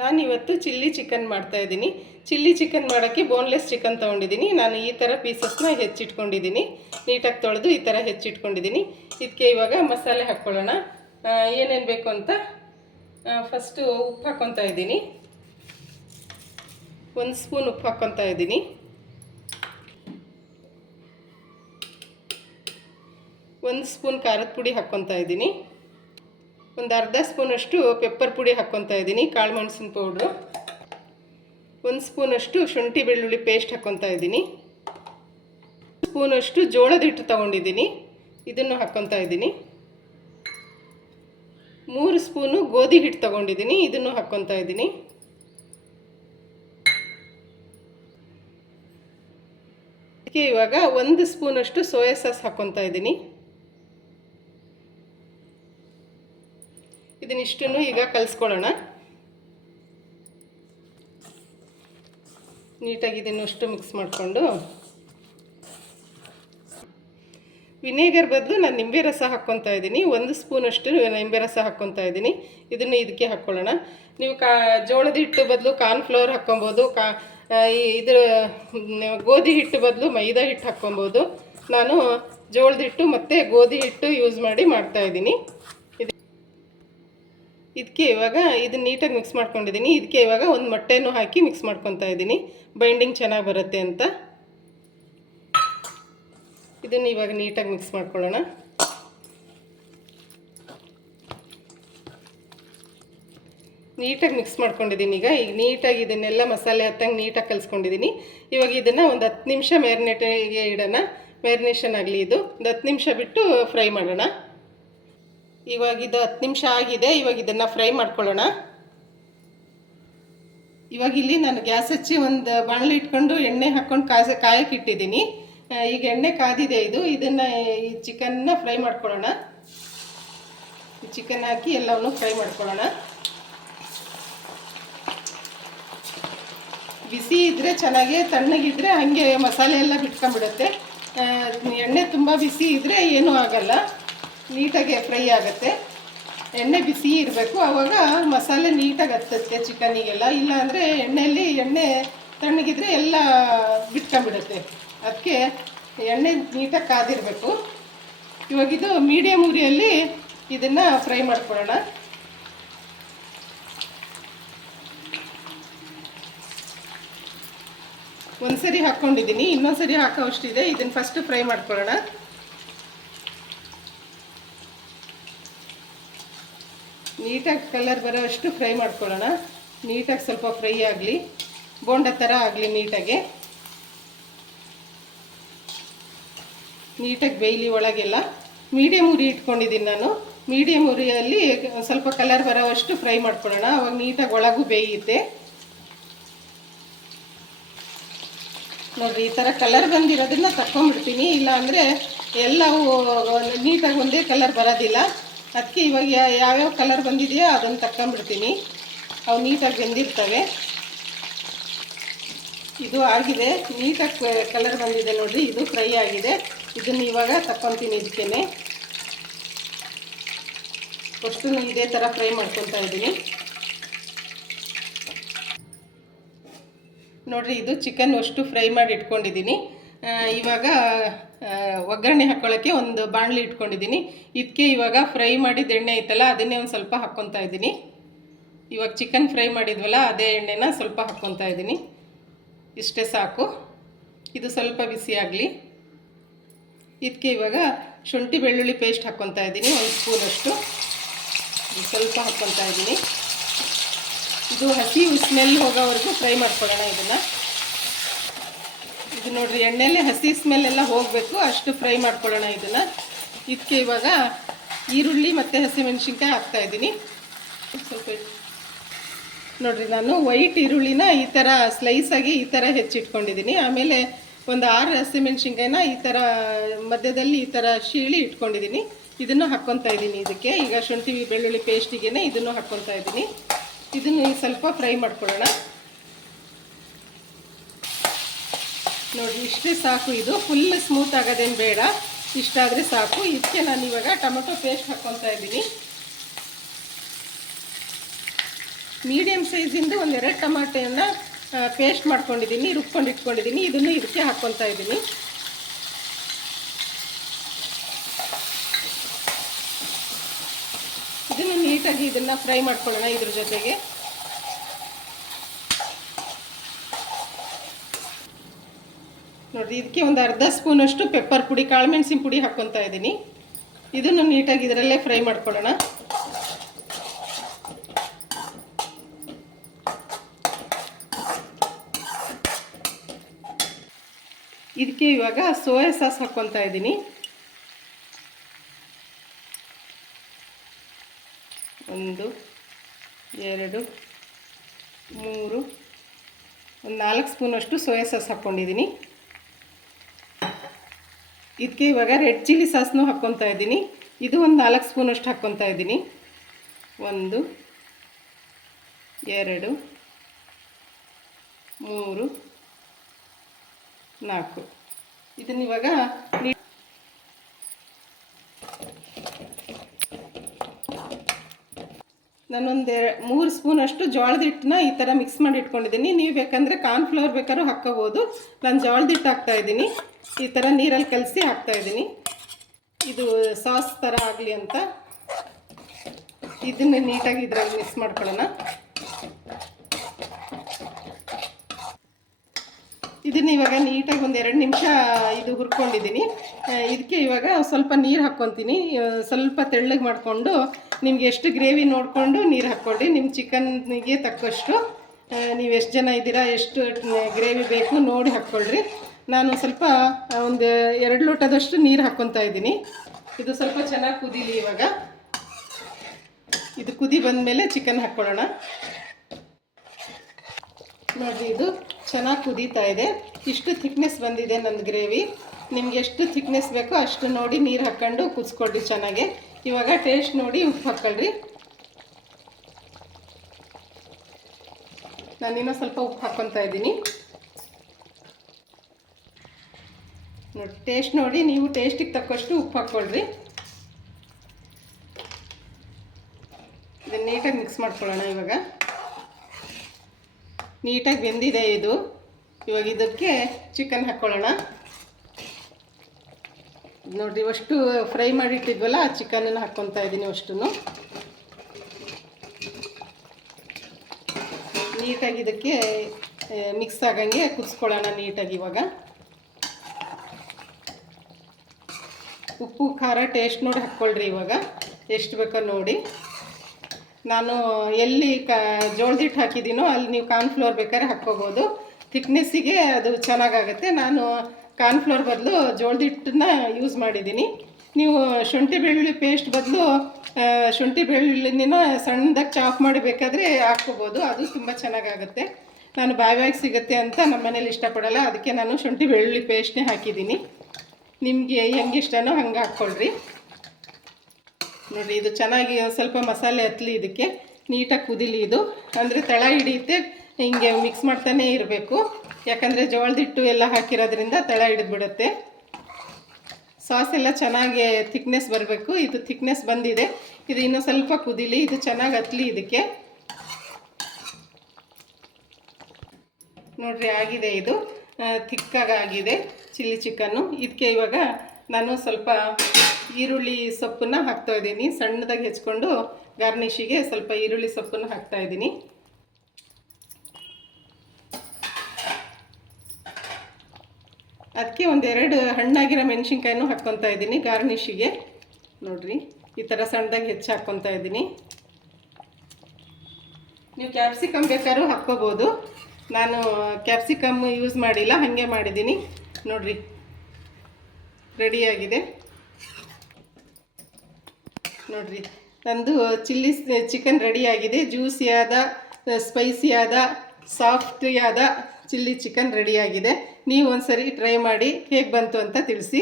ನಾನಿವತ್ತು chilli chicken ಮಾಡ್ತಾಯಿದ್ದೀನಿ. Chilli chicken ಮಾಡೋಕ್ಕೆ ಬೋನ್ಲೆಸ್ ಚಿಕನ್ ತೊಗೊಂಡಿದ್ದೀನಿ. ನಾನು ಈ ಥರ ಪೀಸಸ್ನ ಹೆಚ್ಚಿಟ್ಕೊಂಡಿದ್ದೀನಿ. ನೀಟಾಗಿ ತೊಳೆದು ಈ ಥರ ಹೆಚ್ಚಿಟ್ಕೊಂಡಿದ್ದೀನಿ. ಇದಕ್ಕೆ ಇವಾಗ ಮಸಾಲೆ ಹಾಕ್ಕೊಳ್ಳೋಣ. ಏನೇನು ಬೇಕು ಅಂತ ಫಸ್ಟು ಉಪ್ಪು ಹಾಕ್ಕೊತಾ ಇದ್ದೀನಿ. 1 ಸ್ಪೂನ್ ಉಪ್ಪು ಹಾಕ್ಕೊತಾ ಇದ್ದೀನಿ. 1 ಸ್ಪೂನ್ ಖಾರದ ಪುಡಿ ಹಾಕ್ಕೊತಾ ಇದ್ದೀನಿ. ಒಂದು ಅರ್ಧ ಸ್ಪೂನಷ್ಟು ಪೆಪ್ಪರ್ ಪುಡಿ ಹಾಕ್ಕೊತಾ ಇದ್ದೀನಿ, ಕಾಳು ಮೆಣಸಿನ ಪೌಡ್ರು. 1 ಸ್ಪೂನಷ್ಟು ಶುಂಠಿ ಬೆಳ್ಳುಳ್ಳಿ ಪೇಸ್ಟ್ ಹಾಕ್ಕೊತಾ ಇದ್ದೀನಿ. 1 ಸ್ಪೂನಷ್ಟು ಜೋಳದ ಹಿಟ್ಟು ತೊಗೊಂಡಿದ್ದೀನಿ, ಇದನ್ನು ಹಾಕ್ಕೊತಾ ಇದ್ದೀನಿ. 3 ಸ್ಪೂನು ಗೋಧಿ ಹಿಟ್ಟು ತೊಗೊಂಡಿದ್ದೀನಿ, ಇದನ್ನು ಹಾಕ್ಕೊತಾ ಇದ್ದೀನಿ. ಇದಕ್ಕೆ ಇವಾಗ 1 ಸ್ಪೂನಷ್ಟು ಸೋಯಾ ಸಾಸ್ ಹಾಕ್ಕೊತಾ ಇದ್ದೀನಿ. ಇದನ್ನಿಷ್ಟನ್ನು ಈಗ ಕಲಿಸ್ಕೊಳ್ಳೋಣ. ನೀಟಾಗಿ ಇದನ್ನಷ್ಟು ಮಿಕ್ಸ್ ಮಾಡಿಕೊಂಡು ವಿನೇಗರ್ ಬದಲು ನಾನು ನಿಂಬೆ ರಸ ಹಾಕ್ಕೊತಾ ಇದ್ದೀನಿ. 1 ಸ್ಪೂನಷ್ಟು ನಿಂಬೆ ರಸ ಹಾಕ್ಕೊತಾ ಇದ್ದೀನಿ. ಇದನ್ನು ಇದಕ್ಕೆ ಹಾಕ್ಕೊಳ್ಳೋಣ. ನೀವು ಜೋಳದ ಹಿಟ್ಟು ಬದಲು ಕಾರ್ನ್ಫ್ಲವರ್ ಹಾಕ್ಕೊಬೋದು. ಇದ್ರ ಗೋಧಿ ಹಿಟ್ಟು ಬದಲು ಮೈದಾ ಹಿಟ್ಟು ಹಾಕ್ಕೊಬೋದು. ನಾನು ಜೋಳದ ಹಿಟ್ಟು ಮತ್ತು ಗೋಧಿ ಹಿಟ್ಟು ಯೂಸ್ ಮಾಡಿ ಮಾಡ್ತಾಯಿದ್ದೀನಿ. ಇದಕ್ಕೆ ಇವಾಗ ಇದನ್ನು ನೀಟಾಗಿ ಮಿಕ್ಸ್ ಮಾಡ್ಕೊಂಡಿದ್ದೀನಿ. ಇದಕ್ಕೆ ಇವಾಗ ಒಂದು ಮೊಟ್ಟೆನೂ ಹಾಕಿ ಮಿಕ್ಸ್ ಮಾಡ್ಕೊತಾ ಇದ್ದೀನಿ, ಬೈಂಡಿಂಗ್ ಚೆನ್ನಾಗಿ ಬರುತ್ತೆ ಅಂತ. ಇದನ್ನು ಇವಾಗ ನೀಟಾಗಿ ಮಿಕ್ಸ್ ಮಾಡ್ಕೊಳ್ಳೋಣ. ನೀಟಾಗಿ ಮಿಕ್ಸ್ ಮಾಡ್ಕೊಂಡಿದ್ದೀನಿ. ಈಗ ನೀಟಾಗಿ ಇದನ್ನೆಲ್ಲ ಮಸಾಲೆ ಹತ್ತಂಗೆ ನೀಟಾಗಿ ಕಲಿಸ್ಕೊಂಡಿದ್ದೀನಿ. ಇವಾಗ ಇದನ್ನು ಒಂದು 10 ನಿಮಿಷ ಮ್ಯಾರಿನೇಟಿಗೆ ಇಡೋಣ. ಮ್ಯಾರಿನೇಷನ್ ಆಗಲಿ. ಇದು ಒಂದು 10 ನಿಮಿಷ ಬಿಟ್ಟು ಫ್ರೈ ಮಾಡೋಣ. ಇವಾಗ ಇದು 10 ನಿಮಿಷ ಆಗಿದೆ. ಇವಾಗ ಇದನ್ನು ಫ್ರೈ ಮಾಡ್ಕೊಳ್ಳೋಣ. ಇವಾಗ ಇಲ್ಲಿ ನಾನು ಗ್ಯಾಸ್ ಹಚ್ಚಿ ಒಂದು ಬಾಣಲೆ ಇಟ್ಕೊಂಡು ಎಣ್ಣೆ ಹಾಕ್ಕೊಂಡು ಕಾಯಕ್ಕೆ ಇಟ್ಟಿದ್ದೀನಿ. ಈಗ ಎಣ್ಣೆ ಕಾದಿದೆ. ಇದನ್ನು ಈ ಚಿಕನ್ನ ಫ್ರೈ ಮಾಡ್ಕೊಳ್ಳೋಣ. ಈ ಚಿಕನ್ ಹಾಕಿ ಎಲ್ಲವನ್ನು ಫ್ರೈ ಮಾಡ್ಕೊಳ್ಳೋಣ. ಬಿಸಿ ಇದ್ದರೆ ಚೆನ್ನಾಗಿ, ತಣ್ಣಗಿದ್ರೆ ಹಾಗೆ ಮಸಾಲೆ ಎಲ್ಲ ಬಿಟ್ಕೊಂಡ್ಬಿಡುತ್ತೆ. ಎಣ್ಣೆ ತುಂಬ ಬಿಸಿ ಇದ್ದರೆ ಏನೂ ಆಗಲ್ಲ, ನೀಟಾಗಿ ಫ್ರೈ ಆಗುತ್ತೆ. ಎಣ್ಣೆ ಬಿಸಿ ಇರಬೇಕು, ಆವಾಗ ಮಸಾಲೆ ನೀಟಾಗಿ ಹತ್ತುತ್ತೆ ಚಿಕನಿಗೆಲ್ಲ. ಇಲ್ಲಾಂದರೆ ಎಣ್ಣೆ ತಣ್ಣಗಿದ್ರೆ ಎಲ್ಲ ಬಿಟ್ಕೊಂಡ್ಬಿಡುತ್ತೆ. ಅದಕ್ಕೆ ಎಣ್ಣೆ ನೀಟಾಗಿ ಕಾದಿರಬೇಕು. ಇವಾಗಿದು ಮೀಡಿಯಮ್ ಉರಿಯಲ್ಲಿ ಇದನ್ನು ಫ್ರೈ ಮಾಡ್ಕೊಳ್ಳೋಣ. ಒಂದು ಸರಿ ಹಾಕ್ಕೊಂಡಿದ್ದೀನಿ, ಇನ್ನೊಂದು ಸರಿ ಹಾಕೋ ಅಷ್ಟಿದೆ. ಇದನ್ನು ಫಸ್ಟು ಫ್ರೈ ಮಾಡ್ಕೊಳ್ಳೋಣ. ನೀಟಾಗಿ ಕಲರ್ ಬರೋಷ್ಟು ಫ್ರೈ ಮಾಡ್ಕೊಳ್ಳೋಣ. ನೀಟಾಗಿ ಸ್ವಲ್ಪ ಫ್ರೈ ಆಗಲಿ, ಬೋಂಡ ಥರ ಆಗಲಿ. ನೀಟಾಗಿ ಬೇಯಲಿ ಒಳಗೆಲ್ಲ. ಮೀಡಿಯಮ್ ಉರಿ ಇಟ್ಕೊಂಡಿದ್ದೀನಿ ನಾನು. ಮೀಡಿಯಮ್ ಉರಿಯಲ್ಲಿ ಸ್ವಲ್ಪ ಕಲರ್ ಬರೋವಷ್ಟು ಫ್ರೈ ಮಾಡ್ಕೊಳ್ಳೋಣ. ಅವಾಗ ನೀಟಾಗಿ ಒಳಗೂ ಬೇಯುತ್ತೆ. ನೋಡಿರಿ, ಈ ಥರ ಕಲರ್ ಬಂದಿರೋದನ್ನು ತಕ್ಕೊಂಬಿಡ್ತೀನಿ. ಇಲ್ಲಾಂದರೆ ಎಲ್ಲವೂ ನೀಟಾಗಿ ಒಂದೇ ಕಲರ್ ಬರೋದಿಲ್ಲ. ಅದಕ್ಕೆ ಇವಾಗ ಯಾವ್ಯಾವ ಕಲರ್ ಬಂದಿದೆಯೋ ಅದನ್ನು ತಕ್ಕೊಂಬಿಡ್ತೀನಿ. ಅವು ನೀಟಾಗಿ ಬೆಂದಿರ್ತವೆ. ಇದು ಆಗಿದೆ, ನೀಟಾಗಿ ಕಲರ್ ಬಂದಿದೆ ನೋಡಿರಿ. ಇದು ಫ್ರೈ ಆಗಿದೆ. ಇದನ್ನು ಇವಾಗ ತಕ್ಕೊತೀನಿ. ಇದಕ್ಕೇ ಅಷ್ಟು ಇದೇ ಥರ ಫ್ರೈ ಮಾಡ್ಕೊತಾ ಇದ್ದೀನಿ. ನೋಡಿರಿ, ಇದು ಚಿಕನ್ ಅಷ್ಟು ಫ್ರೈ ಮಾಡಿ ಇಟ್ಕೊಂಡಿದ್ದೀನಿ. ಇವಾಗ ಒಗ್ಗರಣೆ ಹಾಕ್ಕೊಳ್ಳೋಕ್ಕೆ ಒಂದು ಬಾಣಲಿ ಇಟ್ಕೊಂಡಿದ್ದೀನಿ. ಇದಕ್ಕೆ ಇವಾಗ ಫ್ರೈ ಮಾಡಿದ ಎಣ್ಣೆ ಐತಲ್ಲ, ಅದನ್ನೇ ಒಂದು ಸ್ವಲ್ಪ ಹಾಕ್ಕೊತಾ ಇದ್ದೀನಿ. ಇವಾಗ ಚಿಕನ್ ಫ್ರೈ ಮಾಡಿದ್ವಲ್ಲ, ಅದೇ ಎಣ್ಣೆನ ಸ್ವಲ್ಪ ಹಾಕ್ಕೊತಾ ಇದ್ದೀನಿ. ಇಷ್ಟೇ ಸಾಕು. ಇದು ಸ್ವಲ್ಪ ಬಿಸಿ ಆಗಲಿ. ಇದಕ್ಕೆ ಇವಾಗ ಶುಂಠಿ ಬೆಳ್ಳುಳ್ಳಿ ಪೇಸ್ಟ್ ಹಾಕ್ಕೊತಾ ಇದ್ದೀನಿ. 1 ಸ್ಪೂನಷ್ಟು ಸ್ವಲ್ಪ ಹಾಕ್ಕೊತಾ ಇದ್ದೀನಿ. ಇದು ಹಸಿ ಸ್ಮೆಲ್ ಹೋಗೋವರೆಗೂ ಫ್ರೈ ಮಾಡ್ಕೊಳ್ಳೋಣ. ಇದು ನೋಡಿರಿ, ಎಣ್ಣೆಲೆ ಹಸಿ ಸ್ಮೆಲ್ ಎಲ್ಲ ಹೋಗಬೇಕು, ಅಷ್ಟು ಫ್ರೈ ಮಾಡ್ಕೊಳ್ಳೋಣ ಇದನ್ನು. ಇದಕ್ಕೆ ಇವಾಗ ಈರುಳ್ಳಿ ಮತ್ತು ಹಸಿಮೆಣಸಿನ್ಕಾಯಿ ಹಾಕ್ತಾಯಿದ್ದೀನಿ. ಸ್ವಲ್ಪ ನೋಡಿರಿ, ನಾನು ವೈಟ್ ಈರುಳ್ಳಿನ ಈ ಥರ ಸ್ಲೈಸಾಗಿ ಈ ಥರ ಹೆಚ್ಚಿಟ್ಕೊಂಡಿದ್ದೀನಿ. ಆಮೇಲೆ ಒಂದು 6 ಹಸಿಮೆಣಸಿನ್ಕಾಯಿನ ಈ ಥರ ಮಧ್ಯದಲ್ಲಿ ಈ ಥರ ಶೀಳಿ ಇಟ್ಕೊಂಡಿದ್ದೀನಿ. ಇದನ್ನು ಹಾಕ್ಕೊತಾ ಇದ್ದೀನಿ ಇದಕ್ಕೆ. ಈಗ ಶುಂಠಿ ಬೆಳ್ಳುಳ್ಳಿ ಪೇಸ್ಟಿಗೆ ಇದನ್ನು ಹಾಕ್ಕೊತಾ ಇದ್ದೀನಿ. ಇದನ್ನು ಸ್ವಲ್ಪ ಫ್ರೈ ಮಾಡ್ಕೊಳ್ಳೋಣ. ನೋಡಿ, ಇಷ್ಟೇ ಸಾಕು. ಇದು ಫುಲ್ ಸ್ಮೂತ್ ಆಗೋದೇನು ಬೇಡ, ಇಷ್ಟಾದರೆ ಸಾಕು. ಇದಕ್ಕೆ ನಾನು ಇವಾಗ ಟೊಮೆಟೊ ಪೇಸ್ಟ್ ಹಾಕ್ಕೊತಾ ಇದ್ದೀನಿ. ಮೀಡಿಯಮ್ ಸೈಜಿಂದು ಒಂದೆರಡು ಟಮಾಟೆಯನ್ನು ಪೇಸ್ಟ್ ಮಾಡ್ಕೊಂಡಿದ್ದೀನಿ, ರುಬ್ಕೊಂಡು ಇಟ್ಕೊಂಡಿದ್ದೀನಿ. ಇದನ್ನು ಇದಕ್ಕೆ ಹಾಕ್ಕೊತಾ ಇದ್ದೀನಿ. ಇದನ್ನು ನೀಟಾಗಿ ಇದನ್ನು ಫ್ರೈ ಮಾಡ್ಕೊಳ್ಳೋಣ ಇದ್ರ ಜೊತೆಗೆ. ನೋಡಿರಿ, ಇದಕ್ಕೆ ಒಂದು ಅರ್ಧ ಸ್ಪೂನಷ್ಟು ಪೆಪ್ಪರ್ ಪುಡಿ, ಕಾಳುಮೆಣಸಿನ ಪುಡಿ ಹಾಕ್ಕೊತಾ ಇದ್ದೀನಿ. ಇದನ್ನು ನೀಟಾಗಿ ಇದರಲ್ಲೇ ಫ್ರೈ ಮಾಡ್ಕೊಳ್ಳೋಣ. ಇದಕ್ಕೆ ಇವಾಗ ಸೋಯಾ ಸಾಸ್ ಹಾಕ್ಕೊತಾ ಇದ್ದೀನಿ. 1 2 3 ಒಂದು 4 ಸ್ಪೂನಷ್ಟು ಸೋಯಾ ಸಾಸ್ ಹಾಕ್ಕೊಂಡಿದ್ದೀನಿ. ಇದಕ್ಕೆ ಇವಾಗ ರೆಡ್ ಚಿಲ್ಲಿ ಸಾಸ್ನೂ ಹಾಕ್ಕೊತಾ ಇದ್ದೀನಿ. ಇದು ಒಂದು 4 ಸ್ಪೂನಷ್ಟು ಹಾಕ್ಕೊತಾ ಇದ್ದೀನಿ. 1 2 3 4. ಇದನ್ನ ಇವಾಗ ನಾನೊಂದು 3 ಸ್ಪೂನಷ್ಟು ಜೋಳದ ಹಿಟ್ಟನ್ನ ಈ ಥರ ಮಿಕ್ಸ್ ಮಾಡಿ ಇಟ್ಕೊಂಡಿದ್ದೀನಿ. ನೀವು ಬೇಕಂದರೆ ಕಾರ್ನ್ಫ್ಲವರ್ ಬೇಕಾದ್ರೂ ಹಾಕ್ಕೋಬೋದು. ನಾನು ಜೋಳದ ಹಿಟ್ಟು ಹಾಕ್ತಾಯಿದ್ದೀನಿ. ಈ ಥರ ನೀರಲ್ಲಿ ಕಲಸಿ ಹಾಕ್ತಾಯಿದ್ದೀನಿ, ಇದು ಸಾಸ್ ಥರ ಆಗಲಿ ಅಂತ. ಇದನ್ನು ನೀಟಾಗಿ ಇದರಲ್ಲಿ ಮಿಕ್ಸ್ ಮಾಡ್ಕೊಳ್ಳೋಣ. ಇದನ್ನು ಇವಾಗ ನೀಟಾಗಿ ಒಂದು 2 ನಿಮಿಷ ಇದು ಹುರ್ಕೊಂಡಿದ್ದೀನಿ. ಇದಕ್ಕೆ ಇವಾಗ ಸ್ವಲ್ಪ ನೀರು ಹಾಕ್ಕೊತೀನಿ. ಸ್ವಲ್ಪ ತೆಳ್ಳಗೆ ಮಾಡಿಕೊಂಡು ನಿಮ್ಗೆ ಎಷ್ಟು ಗ್ರೇವಿ ನೋಡಿಕೊಂಡು ನೀರು ಹಾಕ್ಕೊಳ್ಳಿ. ನಿಮ್ಮ ಚಿಕನ್ನಿಗೆ ತಕ್ಕಷ್ಟು ನೀವು ಎಷ್ಟು ಜನ ಇದ್ದೀರಾ, ಎಷ್ಟು ಗ್ರೇವಿ ಬೇಕು ನೋಡಿ ಹಾಕ್ಕೊಳ್ರಿ. ನಾನು ಸ್ವಲ್ಪ ಒಂದು 2 ಲೋಟದಷ್ಟು ನೀರು ಹಾಕ್ಕೊತಾ ಇದ್ದೀನಿ. ಇದು ಸ್ವಲ್ಪ ಚೆನ್ನಾಗಿ ಕುದೀಲಿ. ಇವಾಗ ಇದು ಕುದಿ ಬಂದಮೇಲೆ ಚಿಕನ್ ಹಾಕ್ಕೊಳ್ಳೋಣ. ನೋಡಿರಿ, ಇದು ಚೆನ್ನಾಗಿ ಕುದೀತಾ ಇದೆ. ಇಷ್ಟು ಥಿಕ್ನೆಸ್ ಬಂದಿದೆ ನನ್ನ ಗ್ರೇವಿ. ನಿಮ್ಗೆ ಎಷ್ಟು ಥಿಕ್ನೆಸ್ ಬೇಕೋ ಅಷ್ಟು ನೋಡಿ ನೀರು ಹಾಕ್ಕೊಂಡು ಕುದಿಸ್ಕೊಳ್ರಿ ಚೆನ್ನಾಗೆ. ಇವಾಗ ಟೇಸ್ಟ್ ನೋಡಿ ಉಪ್ಪು ಹಾಕ್ಕೊಳ್ರಿ. ನಾನಿನ್ನೂ ಸ್ವಲ್ಪ ಉಪ್ಪು ಹಾಕ್ಕೊತಾ ಇದ್ದೀನಿ. ನೋಡಿ, ಟೇಸ್ಟ್ ನೋಡಿ, ನೀವು ಟೇಸ್ಟಿಗೆ ತಕ್ಕಷ್ಟು ಉಪ್ಪು ಹಾಕ್ಕೊಳ್ರಿ. ಇದನ್ನು ನೀಟಾಗಿ ಮಿಕ್ಸ್ ಮಾಡ್ಕೊಳ್ಳೋಣ. ಇವಾಗ ನೀಟಾಗಿ ಬೆಂದಿದೆ ಇದು. ಇವಾಗ ಇದಕ್ಕೆ ಚಿಕನ್ ಹಾಕ್ಕೊಳ್ಳೋಣ. ನೋಡಿರಿ, ಅಷ್ಟು ಫ್ರೈ ಮಾಡಿಟ್ಟಿದ್ವಲ್ಲ ಆ ಚಿಕನನ್ನು ಹಾಕ್ಕೊತಾ ಇದ್ದೀನಿ. ಅಷ್ಟು ನೀಟಾಗಿ ಇದಕ್ಕೆ ಮಿಕ್ಸ್ ಆಗಂಗೆ ಕುದಿಸ್ಕೊಳ್ಳೋಣ ನೀಟಾಗಿ. ಇವಾಗ ಉಪ್ಪು ಖಾರ ಟೇಸ್ಟ್ ನೋಡಿ ಹಾಕ್ಕೊಳ್ರಿ. ಇವಾಗ ಎಷ್ಟು ಬೇಕೋ ನೋಡಿ. ನಾನು ಎಲ್ಲಿ ಜೋಳದ ಹಿಟ್ಟು ಹಾಕಿದ್ದೀನೋ ಅಲ್ಲಿ ನೀವು ಕಾರ್ನ್ಫ್ಲವರ್ ಬೇಕಾದ್ರೆ ಹಾಕ್ಕೋಬೋದು. ಥಿಕ್ನೆಸ್ಸಿಗೆ ಅದು ಚೆನ್ನಾಗಾಗುತ್ತೆ. ನಾನು ಕಾರ್ನ್ಫ್ಲವರ್ ಬದಲು ಜೋಳದ ಹಿಟ್ಟನ್ನ ಯೂಸ್ ಮಾಡಿದ್ದೀನಿ. ನೀವು ಶುಂಠಿ ಬೆಳ್ಳುಳ್ಳಿ ಪೇಸ್ಟ್ ಬದಲು ಶುಂಠಿ ಬೆಳ್ಳುಳ್ಳಿನ ಸಣ್ಣದಾಗಿ ಚಾಪ್ ಮಾಡಿ ಬೇಕಾದರೆ ಹಾಕ್ಕೋಬೋದು. ಅದು ತುಂಬ ಚೆನ್ನಾಗಾಗುತ್ತೆ. ನಾನು ಬಾಯಿಗೆ ಸಿಗುತ್ತೆ ಅಂತ ನಮ್ಮ ಮನೇಲಿ ಇಷ್ಟಪಡಲ್ಲ, ಅದಕ್ಕೆ ನಾನು ಶುಂಠಿ ಬೆಳ್ಳುಳ್ಳಿ ಪೇಸ್ಟ್ನೇ ಹಾಕಿದ್ದೀನಿ. ನಿಮಗೆ ಹೆಂಗೆ ಇಷ್ಟನೋ ಹಂಗೆ ಹಾಕ್ಕೊಳ್ರಿ. ನೋಡಿರಿ, ಇದು ಚೆನ್ನಾಗಿ ಸ್ವಲ್ಪ ಮಸಾಲೆ ಹತ್ತಲಿ, ಇದಕ್ಕೆ ನೀಟಾಗಿ ಕುದಿಲಿ. ಇದು ಅಂದರೆ ತಳ ಹಿಡಿಯುತ್ತೆ. ಹಿಂಗೆ ಮಿಕ್ಸ್ ಮಾಡ್ತಾನೇ ಇರಬೇಕು, ಯಾಕಂದರೆ ಜೋಳದ ಹಿಟ್ಟು ಎಲ್ಲ ಹಾಕಿರೋದ್ರಿಂದ ತಳ ಹಿಡಿದ್ಬಿಡುತ್ತೆ. ಸಾಸ್ ಎಲ್ಲ ಚೆನ್ನಾಗಿ ಥಿಕ್ನೆಸ್ ಬರಬೇಕು. ಇದು ಥಿಕ್ನೆಸ್ ಬಂದಿದೆ. ಇದು ಇನ್ನೂ ಸ್ವಲ್ಪ ಕುದಿಲಿ, ಇದು ಚೆನ್ನಾಗಿ ಹತ್ತಲಿ ಇದಕ್ಕೆ. ನೋಡಿರಿ, ಆಗಿದೆ. ಇದು ಥಿಕ್ಕಾಗಿ ಆಗಿದೆ ಚಿಲ್ಲಿ ಚಿಕನ್ನು. ಇದಕ್ಕೆ ಇವಾಗ ನಾನು ಸ್ವಲ್ಪ ಈರುಳ್ಳಿ ಸೊಪ್ಪನ್ನು ಹಾಕ್ತಾಯಿದ್ದೀನಿ. ಸಣ್ಣದಾಗಿ ಹೆಚ್ಕೊಂಡು ಗಾರ್ನಿಷಿಗೆ ಸ್ವಲ್ಪ ಈರುಳ್ಳಿ ಸೊಪ್ಪನ್ನು ಹಾಕ್ತಾಯಿದ್ದೀನಿ. ಅದಕ್ಕೆ ಒಂದೆರಡು ಹಣ್ಣಾಗಿರೋ ಮೆಣಸಿನ್ಕಾಯಿನೂ ಹಾಕ್ಕೊತಾ ಇದ್ದೀನಿ ಗಾರ್ನಿಷಿಗೆ. ನೋಡಿರಿ, ಈ ಥರ ಸಣ್ಣದಾಗಿ ಹೆಚ್ಚು ಹಾಕ್ಕೊತಾ ಇದ್ದೀನಿ. ನೀವು ಕ್ಯಾಪ್ಸಿಕಮ್ ಬೇಕಾದ್ರೂ ಹಾಕ್ಕೋಬೋದು. ನಾನು ಕ್ಯಾಪ್ಸಿಕಮ್ ಯೂಸ್ ಮಾಡಿಲ್ಲ, ಹಾಗೆ ಮಾಡಿದ್ದೀನಿ. ನೋಡಿರಿ, ರೆಡಿಯಾಗಿದೆ. ನೋಡಿರಿ, ನಂದು ಚಿಲ್ಲಿ ಚಿಕನ್ ರೆಡಿಯಾಗಿದೆ. ಜ್ಯೂಸಿಯಾದ, ಸ್ಪೈಸಿಯಾದ, ಸಾಫ್ಟಿಯಾದ ಚಿಲ್ಲಿ ಚಿಕನ್ ರೆಡಿಯಾಗಿದೆ. ನೀವು ಒಂದು ಸರಿ ಟ್ರೈ ಮಾಡಿ ಹೇಗೆ ಬಂತು ಅಂತ ತಿಳಿಸಿ.